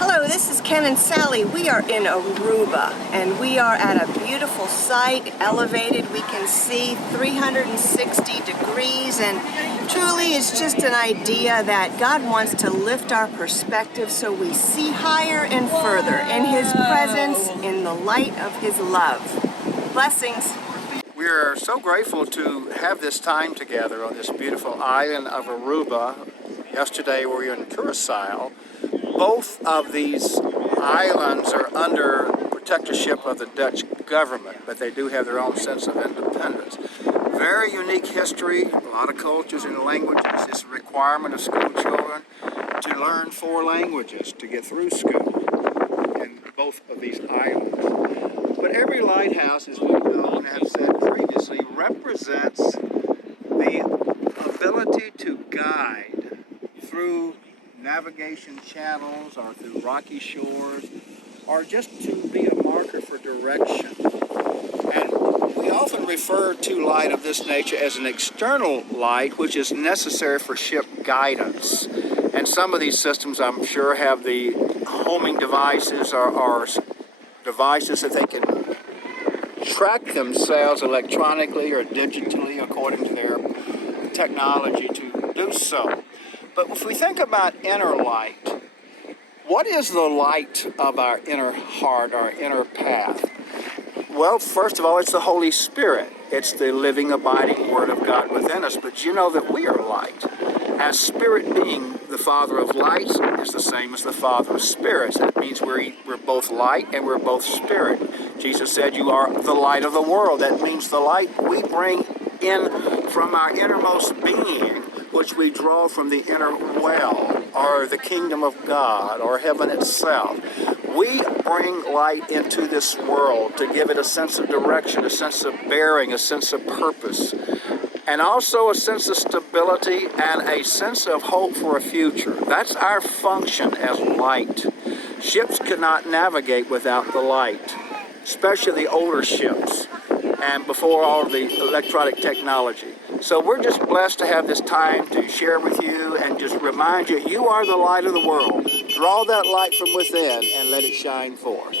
Hello, this is Ken and Sally. We are in Aruba and we are at a beautiful site, elevated. We can see 360 degrees, and truly it's just an idea that God wants to lift our perspective so we see higher and further in His presence, in the light of His love. Blessings. We are so grateful to have this time together on this beautiful island of Aruba. Yesterday we were in Curacao. Both of these islands are under protectorship of the Dutch government, but they do have their own sense of independence. Very unique history, a lot of cultures and languages. It's a requirement of school children to learn 4 languages to get through school in both of these islands. But every lighthouse, as we know and have said previously, represents the ability to guide through navigation channels or through rocky shores, or just to be a marker for direction. And we often refer to light of this nature as an external light, which is necessary for ship guidance. And some of these systems, I'm sure, have the homing devices or devices that they can track themselves electronically or digitally according to their technology to do so. But if we think about inner light, what is the light of our inner heart, our inner path? Well, first of all, it's the Holy Spirit. It's the living, abiding Word of God within us. But you know that we are light. As Spirit being the Father of lights is the same as the Father of spirits. That means we're both light and we're both spirit. Jesus said, "You are the light of the world." That means the light we bring in from our innermost being, which we draw from the inner well, or the kingdom of God, or heaven itself. We bring light into this world to give it a sense of direction, a sense of bearing, a sense of purpose, and also a sense of stability and a sense of hope for a future. That's our function as light. Ships cannot navigate without the light, especially the older ships, and before all of the electronic technology. So we're just blessed to have this time to share with you and just remind you, you are the light of the world. Draw that light from within and let it shine forth.